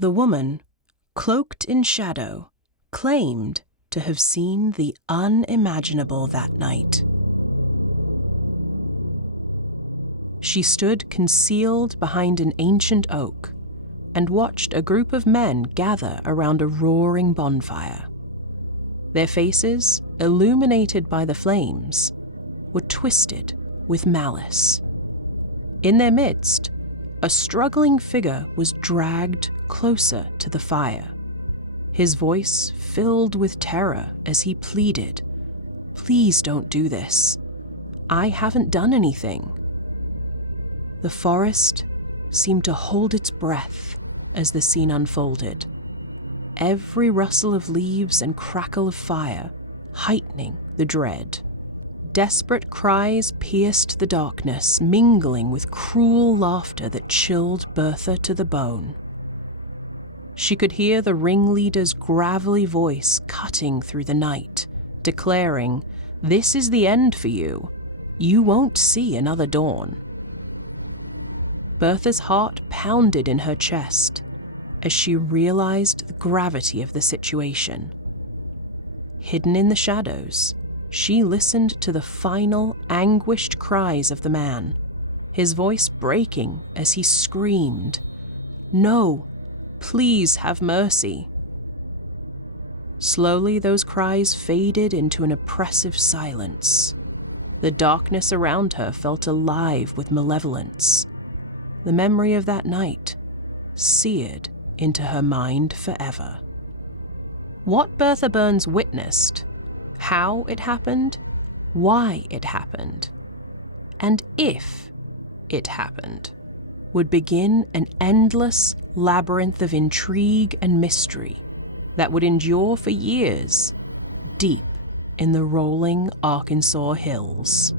The woman, cloaked in shadow, claimed to have seen the unimaginable that night. She stood concealed behind an ancient oak and watched a group of men gather around a roaring bonfire. Their faces, illuminated by the flames, were twisted with malice. In their midst, a struggling figure was dragged closer to the fire, his voice filled with terror as he pleaded, "Please don't do this. I haven't done anything." The forest seemed to hold its breath as the scene unfolded, every rustle of leaves and crackle of fire heightening the dread. Desperate cries pierced the darkness, mingling with cruel laughter that chilled Bertha to the bone. She could hear the ringleader's gravelly voice cutting through the night, declaring, "This is the end for you. You won't see another dawn." Bertha's heart pounded in her chest as she realized the gravity of the situation. Hidden in the shadows, she listened to the final, anguished cries of the man, his voice breaking as he screamed, "No, please have mercy." Slowly those cries faded into an oppressive silence. The darkness around her felt alive with malevolence. The memory of that night seared into her mind forever. What Bertha Burns witnessed, how it happened, why it happened, and if it happened, would begin an endless labyrinth of intrigue and mystery that would endure for years deep in the rolling Arkansas hills.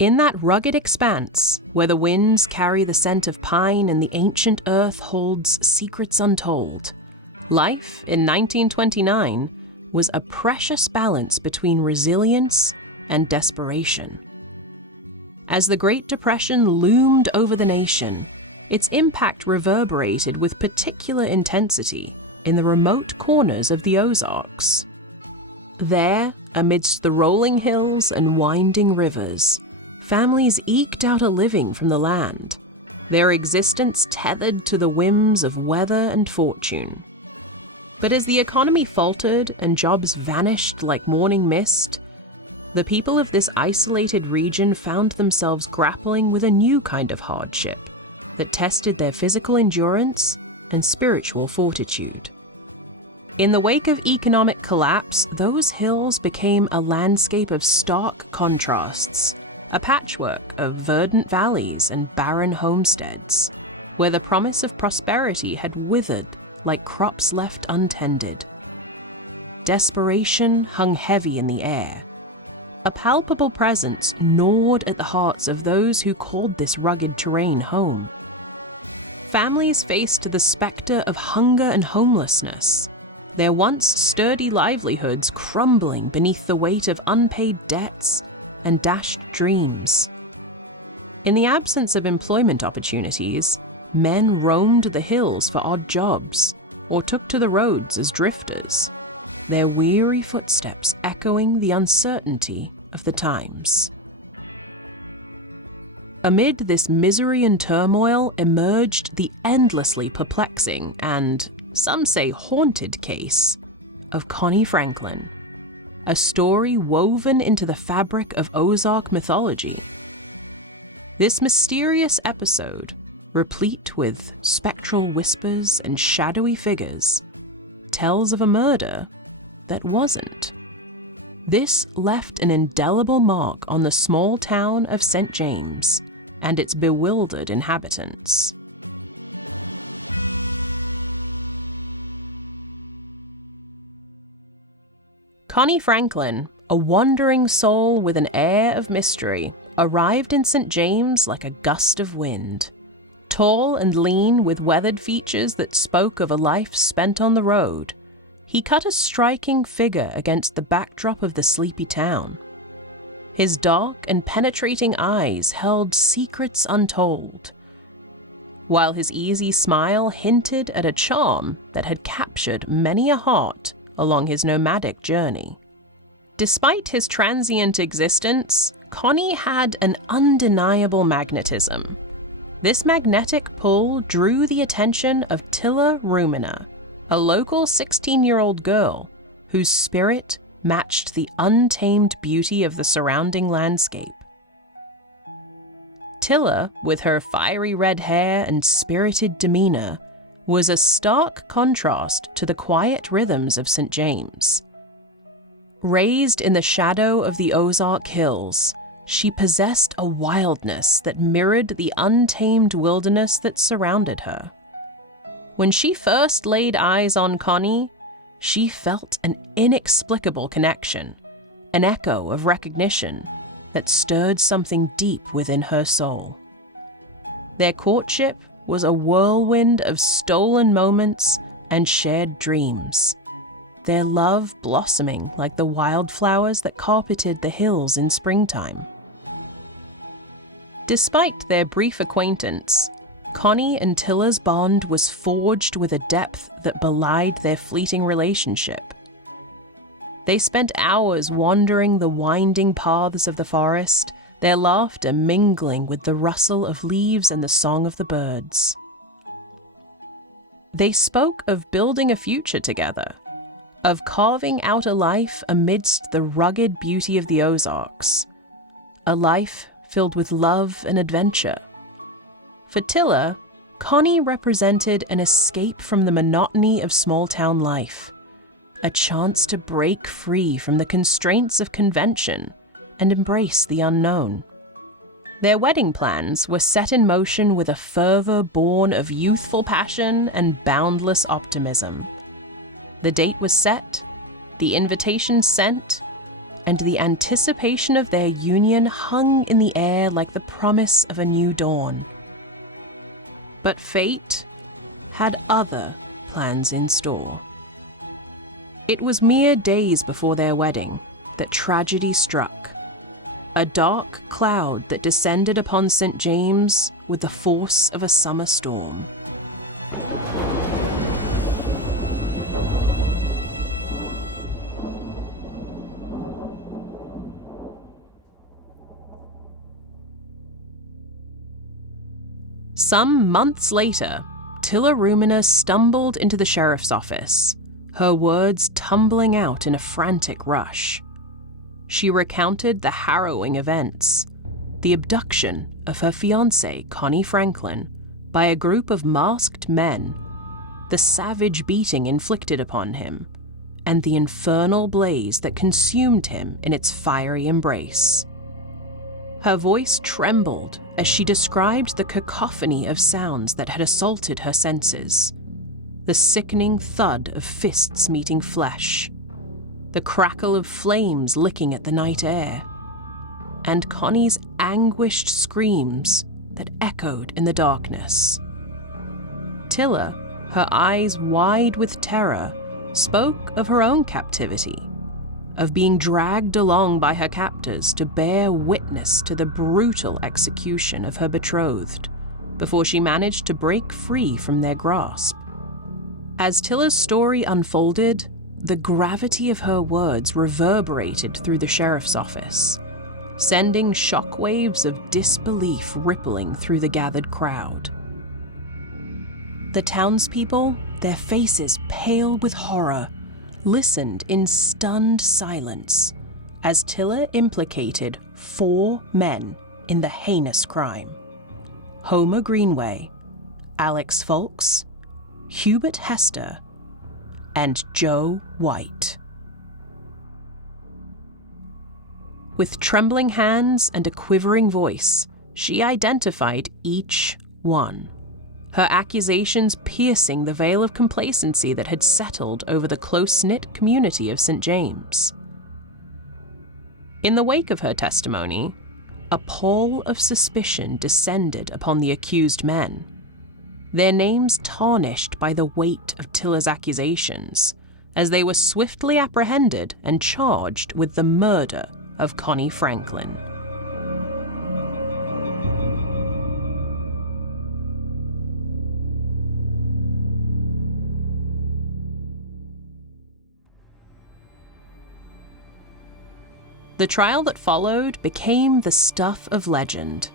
In that rugged expanse, where the winds carry the scent of pine and the ancient earth holds secrets untold, life in 1929 was a precious balance between resilience and desperation. As the Great Depression loomed over the nation, its impact reverberated with particular intensity in the remote corners of the Ozarks. There, amidst the rolling hills and winding rivers, families eked out a living from the land, their existence tethered to the whims of weather and fortune. But as the economy faltered and jobs vanished like morning mist, the people of this isolated region found themselves grappling with a new kind of hardship that tested their physical endurance and spiritual fortitude. In the wake of economic collapse, those hills became a landscape of stark contrasts, a patchwork of verdant valleys and barren homesteads, where the promise of prosperity had withered like crops left untended. Desperation hung heavy in the air. A palpable presence gnawed at the hearts of those who called this rugged terrain home. Families faced the specter of hunger and homelessness, their once sturdy livelihoods crumbling beneath the weight of unpaid debts and dashed dreams. In the absence of employment opportunities, men roamed the hills for odd jobs or took to the roads as drifters, their weary footsteps echoing the uncertainty of the times. Amid this misery and turmoil emerged the endlessly perplexing and, some say, haunted case of Connie Franklin, a story woven into the fabric of Ozark mythology. This mysterious episode, replete with spectral whispers and shadowy figures, tells of a murder that wasn't. This left an indelible mark on the small town of St. James and its bewildered inhabitants. Connie Franklin, a wandering soul with an air of mystery, arrived in St. James like a gust of wind. Tall and lean, with weathered features that spoke of a life spent on the road, he cut a striking figure against the backdrop of the sleepy town. His dark and penetrating eyes held secrets untold, while his easy smile hinted at a charm that had captured many a heart along his nomadic journey. Despite his transient existence, Connie had an undeniable magnetism. This magnetic pull drew the attention of Tilla Rumina, a local 16-year-old girl whose spirit matched the untamed beauty of the surrounding landscape. Tilla, with her fiery red hair and spirited demeanor, was a stark contrast to the quiet rhythms of St. James. Raised in the shadow of the Ozark Hills, she possessed a wildness that mirrored the untamed wilderness that surrounded her. When she first laid eyes on Connie, she felt an inexplicable connection, an echo of recognition that stirred something deep within her soul. Their courtship was a whirlwind of stolen moments and shared dreams, their love blossoming like the wildflowers that carpeted the hills in springtime. Despite their brief acquaintance, Connie and Tilla's bond was forged with a depth that belied their fleeting relationship. They spent hours wandering the winding paths of the forest, their laughter mingling with the rustle of leaves and the song of the birds. They spoke of building a future together, of carving out a life amidst the rugged beauty of the Ozarks, a life filled with love and adventure. For Tilla, Connie represented an escape from the monotony of small-town life, a chance to break free from the constraints of convention and embrace the unknown. Their wedding plans were set in motion with a fervor born of youthful passion and boundless optimism. The date was set, the invitation sent, and the anticipation of their union hung in the air like the promise of a new dawn. But fate had other plans in store. It was mere days before their wedding that tragedy struck, a dark cloud that descended upon St. James with the force of a summer storm. Some months later, Tilla Rumina stumbled into the sheriff's office, her words tumbling out in a frantic rush. She recounted the harrowing events, the abduction of her fiancé, Connie Franklin, by a group of masked men, the savage beating inflicted upon him, and the infernal blaze that consumed him in its fiery embrace. Her voice trembled as she described the cacophony of sounds that had assaulted her senses. The sickening thud of fists meeting flesh, the crackle of flames licking at the night air, and Connie's anguished screams that echoed in the darkness. Tilla, her eyes wide with terror, spoke of her own captivity, of being dragged along by her captors to bear witness to the brutal execution of her betrothed, before she managed to break free from their grasp. As Tilla's story unfolded, the gravity of her words reverberated through the sheriff's office, sending shockwaves of disbelief rippling through the gathered crowd. The townspeople, their faces pale with horror, listened in stunned silence as Tilla implicated 4 men in the heinous crime: Homer Greenway, Alex Folks, Hubert Hester, and Joe White. With trembling hands and a quivering voice, she identified each one, her accusations piercing the veil of complacency that had settled over the close-knit community of St. James. In the wake of her testimony, a pall of suspicion descended upon the accused men, their names tarnished by the weight of Tilla's accusations, as they were swiftly apprehended and charged with the murder of Connie Franklin. The trial that followed became the stuff of legend.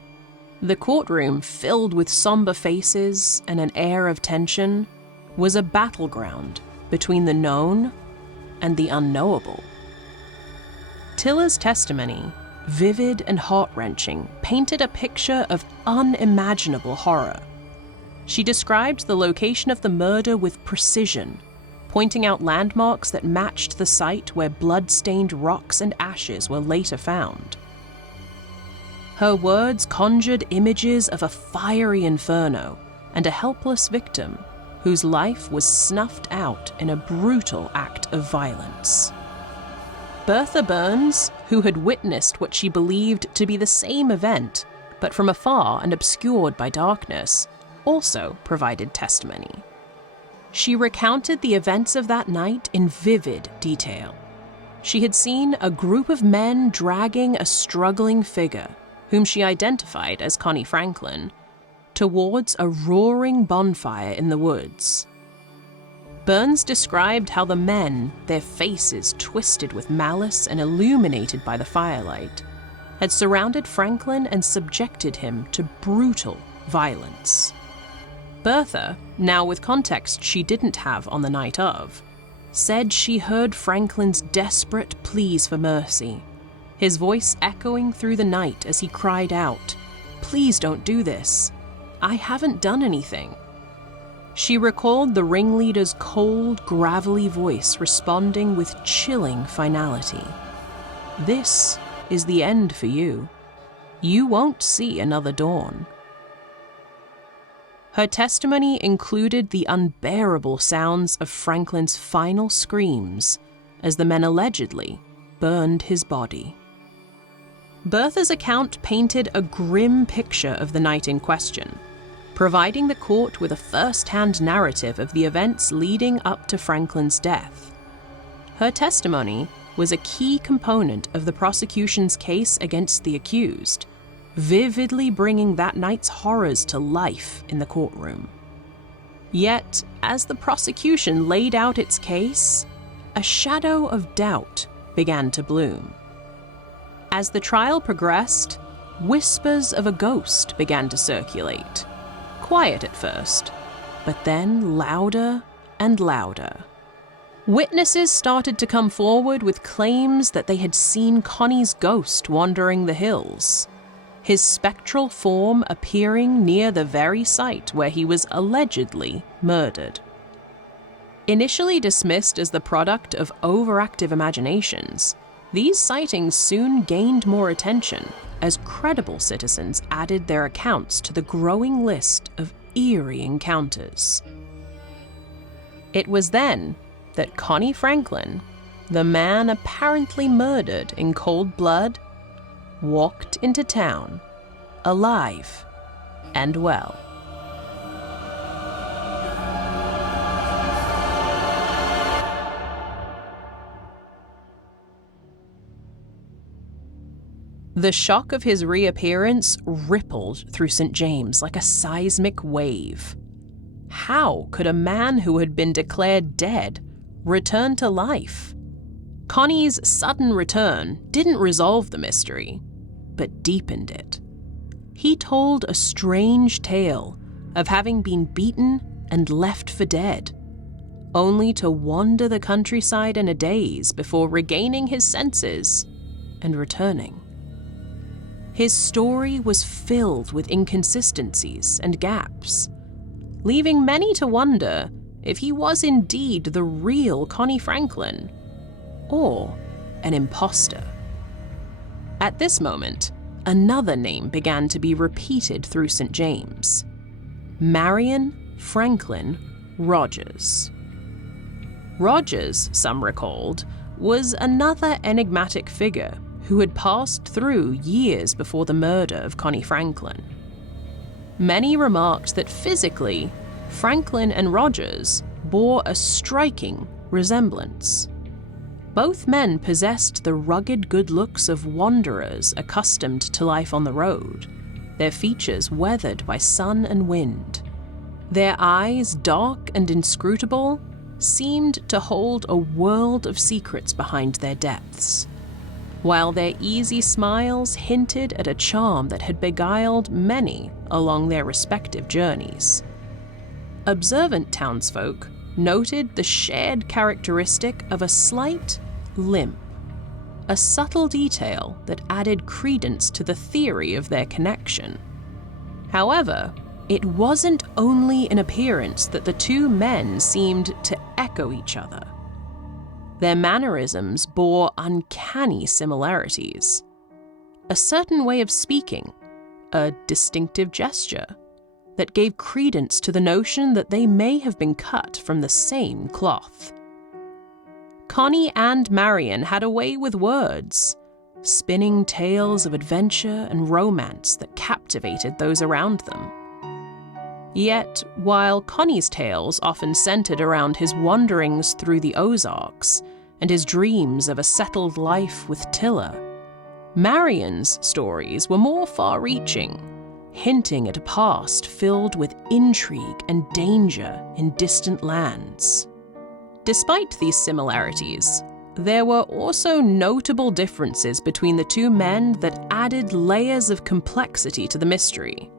The courtroom, filled with somber faces and an air of tension, was a battleground between the known and the unknowable. Tilla's testimony, vivid and heart-wrenching, painted a picture of unimaginable horror. She described the location of the murder with precision, pointing out landmarks that matched the site where blood-stained rocks and ashes were later found. Her words conjured images of a fiery inferno and a helpless victim whose life was snuffed out in a brutal act of violence. Bertha Burns, who had witnessed what she believed to be the same event, but from afar and obscured by darkness, also provided testimony. She recounted the events of that night in vivid detail. She had seen a group of men dragging a struggling figure, whom she identified as Connie Franklin, towards a roaring bonfire in the woods. Burns described how the men, their faces twisted with malice and illuminated by the firelight, had surrounded Franklin and subjected him to brutal violence. Bertha, now with context she didn't have on the night of, said she heard Franklin's desperate pleas for mercy, his voice echoing through the night as he cried out, "Please don't do this. I haven't done anything." She recalled the ringleader's cold, gravelly voice responding with chilling finality. "This is the end for you. You won't see another dawn." Her testimony included the unbearable sounds of Franklin's final screams as the men allegedly burned his body. Bertha's account painted a grim picture of the night in question, providing the court with a first-hand narrative of the events leading up to Franklin's death. Her testimony was a key component of the prosecution's case against the accused, vividly bringing that night's horrors to life in the courtroom. Yet, as the prosecution laid out its case, a shadow of doubt began to bloom. As the trial progressed, whispers of a ghost began to circulate. Quiet at first, but then louder and louder. Witnesses started to come forward with claims that they had seen Connie's ghost wandering the hills, his spectral form appearing near the very site where he was allegedly murdered. Initially dismissed as the product of overactive imaginations, these sightings soon gained more attention as credible citizens added their accounts to the growing list of eerie encounters. It was then that Connie Franklin, the man apparently murdered in cold blood, walked into town, alive and well. The shock of his reappearance rippled through St. James like a seismic wave. How could a man who had been declared dead return to life? Connie's sudden return didn't resolve the mystery, but deepened it. He told a strange tale of having been beaten and left for dead, only to wander the countryside in a daze before regaining his senses and returning. His story was filled with inconsistencies and gaps, leaving many to wonder if he was indeed the real Connie Franklin or an imposter. At this moment, another name began to be repeated through St. James: Marion Franklin Rogers. Rogers, some recalled, was another enigmatic figure who had passed through years before the murder of Connie Franklin. Many remarked that physically, Franklin and Rogers bore a striking resemblance. Both men possessed the rugged good looks of wanderers accustomed to life on the road, their features weathered by sun and wind. Their eyes, dark and inscrutable, seemed to hold a world of secrets behind their depths, while their easy smiles hinted at a charm that had beguiled many along their respective journeys. Observant townsfolk noted the shared characteristic of a slight limp, a subtle detail that added credence to the theory of their connection. However, it wasn't only in appearance that the two men seemed to echo each other. Their mannerisms bore uncanny similarities. A certain way of speaking, a distinctive gesture, that gave credence to the notion that they may have been cut from the same cloth. Connie and Marion had a way with words, spinning tales of adventure and romance that captivated those around them. Yet, while Connie's tales often centered around his wanderings through the Ozarks and his dreams of a settled life with Tiller, Marion's stories were more far-reaching, hinting at a past filled with intrigue and danger in distant lands. Despite these similarities, there were also notable differences between the two men that added layers of complexity to the mystery.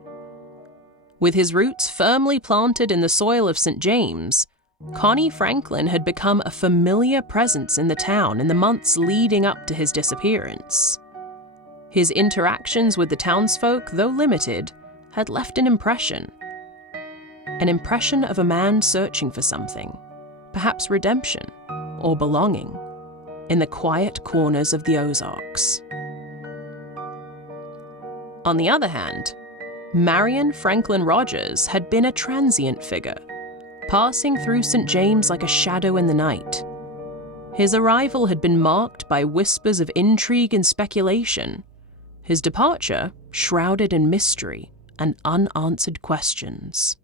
With his roots firmly planted in the soil of St. James, Connie Franklin had become a familiar presence in the town in the months leading up to his disappearance. His interactions with the townsfolk, though limited, had left an impression of a man searching for something, perhaps redemption or belonging, in the quiet corners of the Ozarks. On the other hand, Marion Franklin Rogers had been a transient figure, passing through St. James like a shadow in the night. His arrival had been marked by whispers of intrigue and speculation, his departure shrouded in mystery and unanswered questions.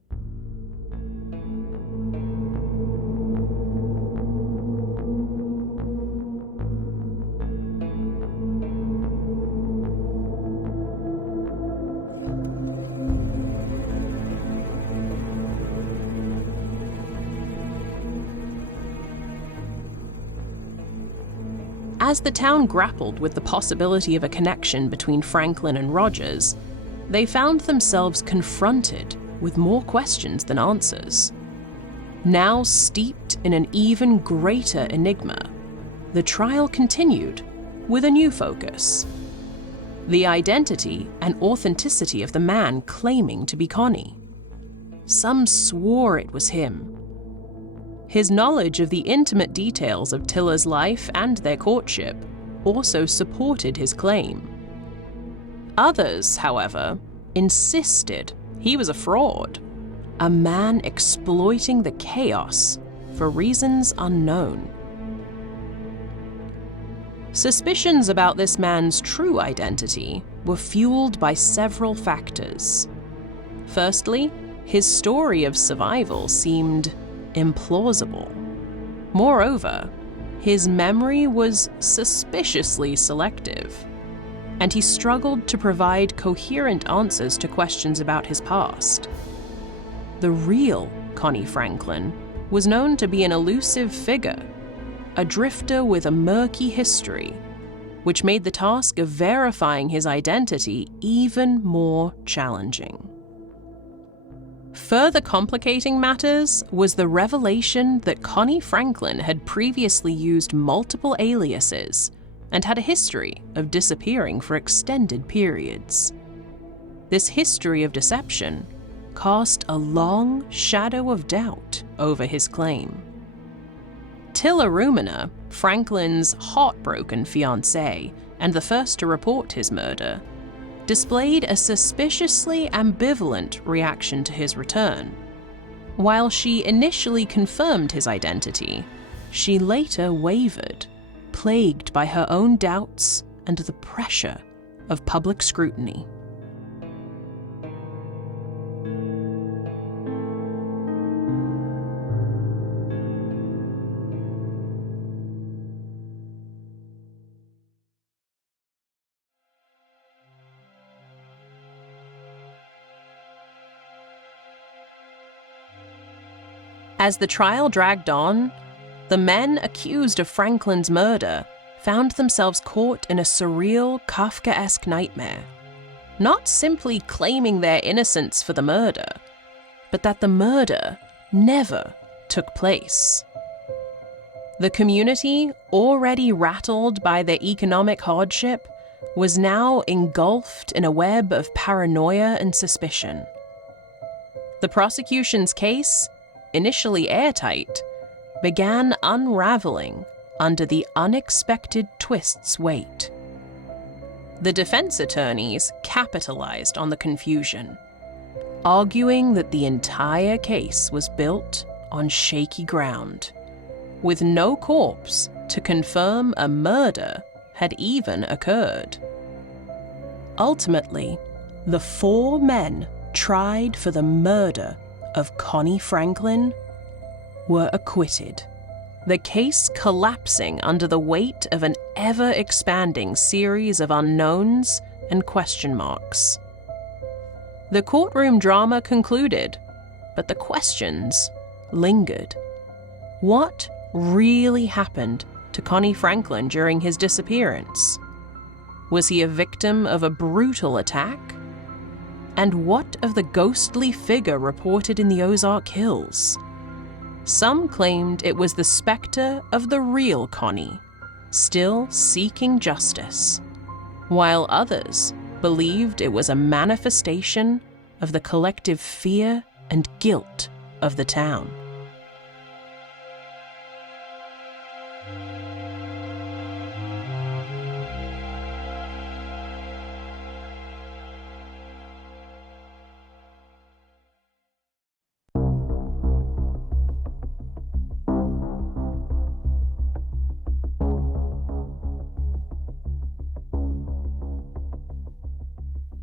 As the town grappled with the possibility of a connection between Franklin and Rogers, they found themselves confronted with more questions than answers. Now steeped in an even greater enigma, the trial continued with a new focus: the identity and authenticity of the man claiming to be Connie. Some swore it was him. His knowledge of the intimate details of Tiller's life and their courtship also supported his claim. Others, however, insisted he was a fraud, a man exploiting the chaos for reasons unknown. Suspicions about this man's true identity were fueled by several factors. Firstly, his story of survival seemed implausible. Moreover, his memory was suspiciously selective, and he struggled to provide coherent answers to questions about his past. The real Connie Franklin was known to be an elusive figure, a drifter with a murky history, which made the task of verifying his identity even more challenging. Further complicating matters was the revelation that Connie Franklin had previously used multiple aliases and had a history of disappearing for extended periods. This history of deception cast a long shadow of doubt over his claim. Tiller Ruminer, Franklin's heartbroken fiancée and the first to report his murder, displayed a suspiciously ambivalent reaction to his return. While she initially confirmed his identity, she later wavered, plagued by her own doubts and the pressure of public scrutiny. As the trial dragged on, the men accused of Franklin's murder found themselves caught in a surreal, Kafkaesque nightmare, not simply claiming their innocence for the murder, but that the murder never took place. The community, already rattled by their economic hardship, was now engulfed in a web of paranoia and suspicion. The prosecution's case, initially airtight, began unraveling under the unexpected twist's weight. The defense attorneys capitalized on the confusion, arguing that the entire case was built on shaky ground, with no corpse to confirm a murder had even occurred. Ultimately, the 4 men tried for the murder of Connie Franklin were acquitted, the case collapsing under the weight of an ever-expanding series of unknowns and question marks. The courtroom drama concluded, but the questions lingered. What really happened to Connie Franklin during his disappearance? Was he a victim of a brutal attack? And what of the ghostly figure reported in the Ozark Hills? Some claimed it was the specter of the real Connie, still seeking justice, while others believed it was a manifestation of the collective fear and guilt of the town.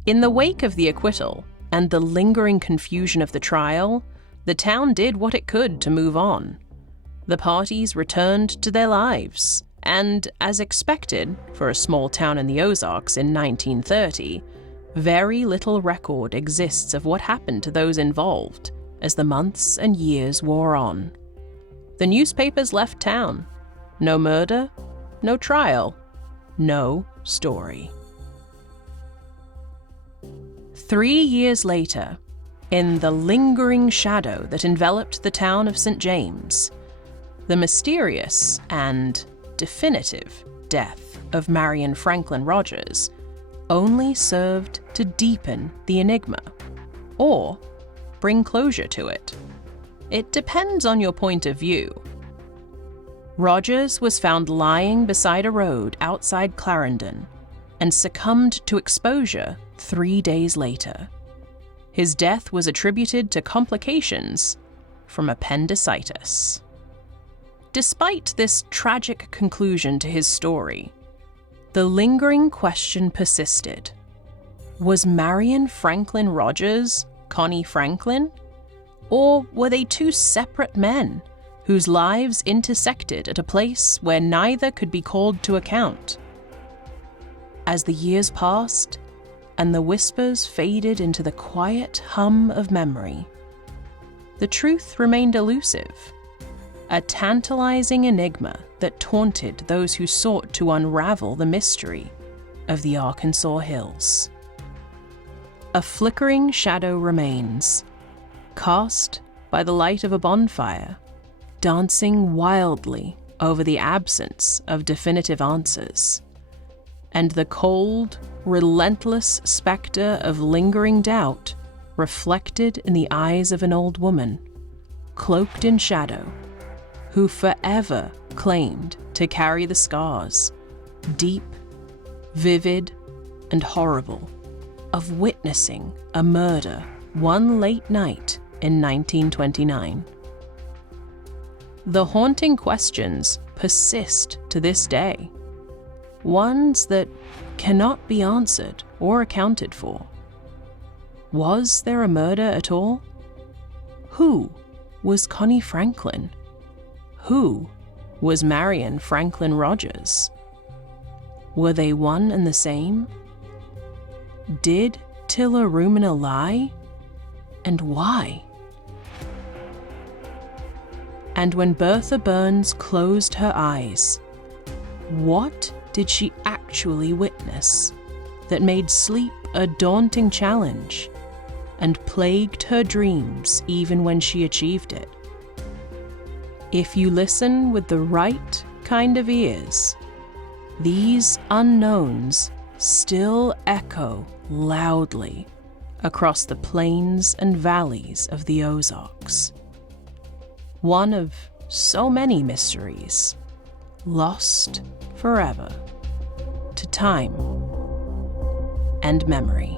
In the wake of the acquittal and the lingering confusion of the trial, the town did what it could to move on. The parties returned to their lives, and, as expected for a small town in the Ozarks in 1930, very little record exists of what happened to those involved as the months and years wore on. The newspapers left town. No murder, no trial, no story. 3 years later, in the lingering shadow that enveloped the town of St. James, the mysterious and definitive death of Marion Franklin Rogers only served to deepen the enigma, or bring closure to it. It depends on your point of view. Rogers was found lying beside a road outside Clarendon and succumbed to exposure 3 days later. His death was attributed to complications from appendicitis. Despite this tragic conclusion to his story, the lingering question persisted. Was Marion Franklin Rogers Connie Franklin? Or were they 2 separate men whose lives intersected at a place where neither could be called to account? As the years passed, and the whispers faded into the quiet hum of memory, the truth remained elusive, a tantalizing enigma that taunted those who sought to unravel the mystery of the Arkansas Hills. A flickering shadow remains, cast by the light of a bonfire, dancing wildly over the absence of definitive answers, and the cold, relentless specter of lingering doubt reflected in the eyes of an old woman, cloaked in shadow, who forever claimed to carry the scars, deep, vivid, and horrible, of witnessing a murder one late night in 1929. The haunting questions persist to this day. ones that cannot be answered or accounted for. Was there a murder at all? Who was Connie Franklin? Who was Marion Franklin Rogers? Were they one and the same? Did Tilla Rumina lie? And why? And when Bertha Burns closed her eyes, what did she actually witness that made sleep a daunting challenge and plagued her dreams even when she achieved it? If you listen with the right kind of ears, these unknowns still echo loudly across the plains and valleys of the Ozarks. One of so many mysteries, lost forever to time and memory.